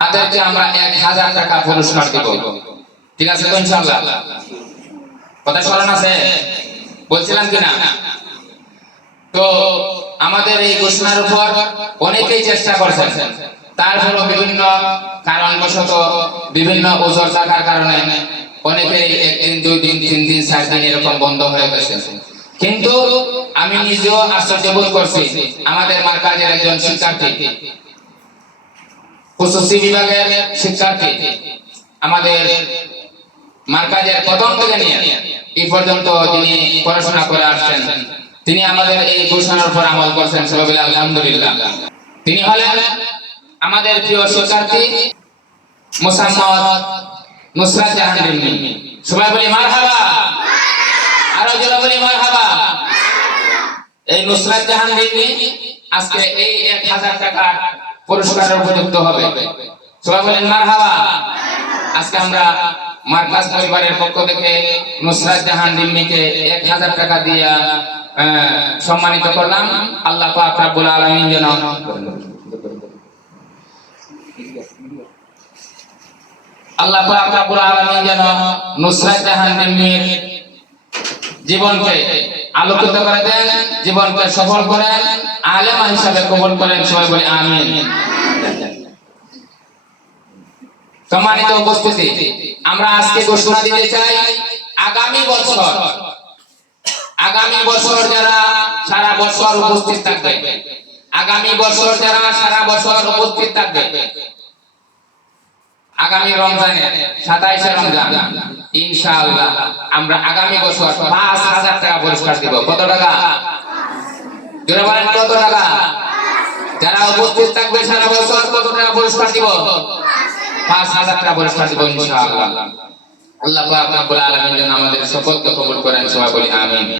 তাদেরকে আমরা 1000 টাকা পুরস্কার দেব। ঠিক আছে তো ইনশাআল্লাহ? কথা স্মরণ আছে? বলছিলাম কিনা? তো আমাদের এই ঘোষণার উপর অনেকেই চেষ্টা করছেন, তারপরও বিভিন্ন কারণবশত বিভিন্ন ওজোর থাকার কারণে অনেকেই একদিন, 2 দিন, 3 দিন, 4 দিন এরকম বন্ধ হয়ে গেছে। কিন্তু আমি নিজেও আশ্চর্য বোধ করছি, আমাদের মার্কাজের একজন শিক্ষার্থী, খুশুসি বিভাগের শিক্ষার্থী, আমাদের মার্কাজের প্রথম থেকে নিয়ে এই পর্যন্ত যিনি পড়াশোনা করে আসছেন, তিনি আমাদের এই ঘোষণার উপর আমল করছেন। সবাই বলে আলহামদুলিল্লাহ। তিনি হলেন আমাদের প্রিয় শিক্ষার্থী মোসাম্মদ নুসরাত জাহান রিমি। সবাই বলি মারহাবা, আরো জোরে বলি মারহাবা। এই নুসরাত জাহান রিমি আজকে এই 1000 টাকা পুরস্কারের উপযুক্ত হবে। সবাই বলেন মারহাবা। আজকে আমরা মার্কাজ পরিবারের পক্ষ থেকে নুসরাত জাহান রিমিকে 1000 টাকা দিয়ে সম্মানিত করলাম। আল্লাহ পাক রব্বুল আলামিন যেন নুসরাত জাহান রিমির জীবনকে আলোকিত করে দেন, জীবনকে সফল করেন, আলেমা হিসাবে কবুল করেন। সবাই বলি আমিন। সম্মানিত উপস্থিতি, আমরা আজকে ঘোষণা দিতে চাই, আগামী বছর যারা সারা বছর উপস্থিত থাকবে, আগামী বছর যারা সারা বছর উপস্থিত থাকবে, আগামী রমজানে 27শে রমজান ইনশাআল্লাহ আমরা আগামী বছর 5000 টাকা পুরস্কার দেব। কত টাকা? জোরে বলেন কত টাকা? যারা উপস্থিত থাকবে সারা বছর কত টাকা পুরস্কার দিব? 5000 টাকা পুরস্কার দিব ইনশাআল্লাহ। আল্লাহ পাক রব্বুল আলামিন যেন আমাদের সকলকে কবুল করেন। সবাই বলি আমিন।